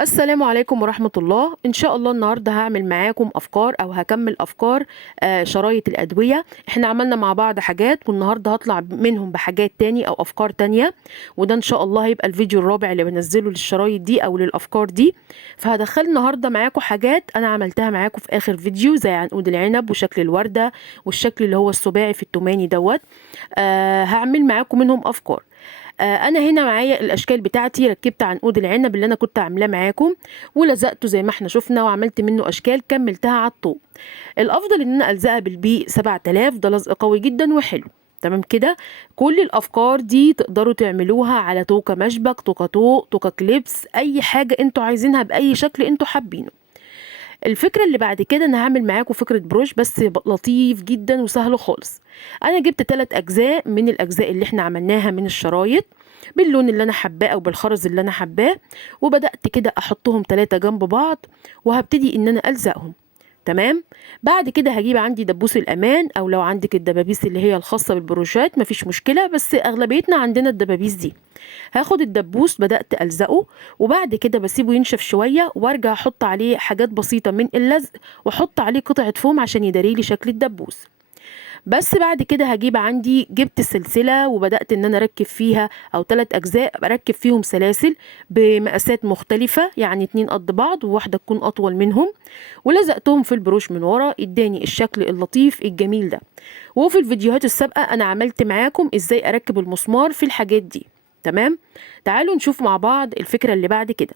السلام عليكم ورحمة الله. إن شاء الله النهاردة هعمل معاكم أفكار أو هكمل أفكار شرايط الأدوية. إحنا عملنا مع بعض حاجات والنهاردة هطلع منهم بحاجات تاني أو أفكار تانية، وده إن شاء الله هيبقى الفيديو الرابع اللي بنزله للشرايط دي أو للأفكار دي. فهدخل النهاردة معاكم حاجات أنا عملتها معاكم في آخر فيديو، زي عنقود العنب وشكل الوردة والشكل اللي هو السباعي في التوماني دوت. هعمل معاكم منهم أفكار. انا هنا معايا الاشكال بتاعتي، ركبت عنقود العنب اللي انا كنت عاملاه معاكم ولزقته زي ما احنا شفنا وعملت منه اشكال كملتها على الطوب. الافضل ان انا الزقها بالبي 7000، ده لزق قوي جدا وحلو. تمام كده. كل الافكار دي تقدروا تعملوها على توكه مشبك، توكه طوق، توكه كليبس، اي حاجه انتوا عايزينها باي شكل انتوا حابينه. الفكرة اللي بعد كده انا هعمل معاكم فكرة بروش بس لطيف جدا وسهل خالص. انا جبت 3 اجزاء من الاجزاء اللي احنا عملناها من الشرايط باللون اللي انا حباه او بالخرز اللي انا حباه، وبدأت كده احطهم 3 جنب بعض وهبتدي ان انا الزقهم. تمام. بعد كده هجيب عندي دبوس الامان، او لو عندك الدبابيس اللي هي الخاصة بالبروشات مفيش مشكلة، بس اغلبيتنا عندنا الدبابيس دي. هاخد الدبوس بدأت ألزقه، وبعد كده بسيبه ينشف شوية وارجع احط عليه حاجات بسيطة من اللزق واحط عليه قطعة فوم عشان يداري لي شكل الدبوس. بس بعد كده هجيب عندي، جبت سلسلة وبدأت ان انا اركب فيها، او 3 اجزاء بركب فيهم سلاسل بمقاسات مختلفة، يعني 2 قد بعض وواحدة تكون اطول منهم، ولزقتهم في البروش من ورا، اداني الشكل اللطيف الجميل ده. وفي الفيديوهات السابقة انا عملت معاكم ازاي اركب المسمار في الحاجات دي. تمام. تعالوا نشوف مع بعض الفكرة اللي بعد كده.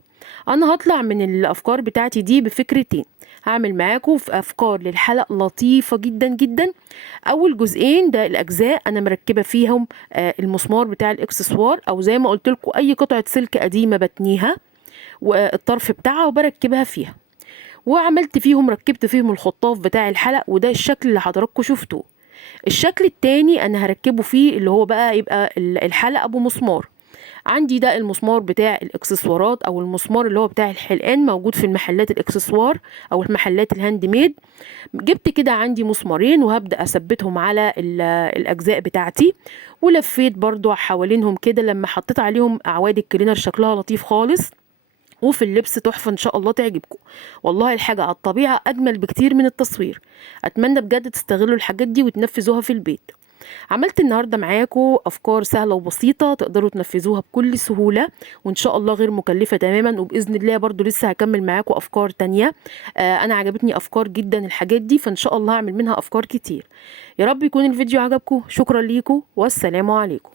انا هطلع من الافكار بتاعتي دي بفكرتين، هعمل معاكم في افكار للحلق لطيفة جدا جدا. اول جزئين ده الاجزاء انا مركبة فيهم المسمار بتاع الاكسسوار، او زي ما قلت لكم اي قطعة سلك قديمة بتنيها والطرف بتاعها وبركبها فيها، وعملت فيهم ركبت فيهم الخطاف بتاع الحلق، وده الشكل اللي حضراتكم شفتوه. الشكل التاني انا هركبه فيه اللي هو بقى يبقى الحلق ابو مسمار. عندي ده المسمار بتاع الاكسسوارات او المسمار اللي هو بتاع الحلقان، موجود في المحلات الاكسسوار او المحلات الهاند ميد. جبت كده عندي مسمارين وهبدأ اثبتهم على الاجزاء بتاعتي، ولفيت برضو حوالينهم كده. لما حطيت عليهم اعواد الكلينر شكلها لطيف خالص، وفي اللبس تحفة ان شاء الله تعجبكم. والله الحاجة على الطبيعة اجمل بكتير من التصوير. اتمنى بجد تستغلوا الحاجات دي وتنفذوها في البيت. عملت النهاردة معاكم أفكار سهلة وبسيطة تقدروا تنفذوها بكل سهولة، وإن شاء الله غير مكلفة تماما، وبإذن الله برضو لسه هكمل معاكم أفكار تانية. أنا عجبتني أفكار جدا الحاجات دي، فإن شاء الله هعمل منها أفكار كتير. يا رب يكون الفيديو عجبكم. شكرا ليكم والسلام عليكم.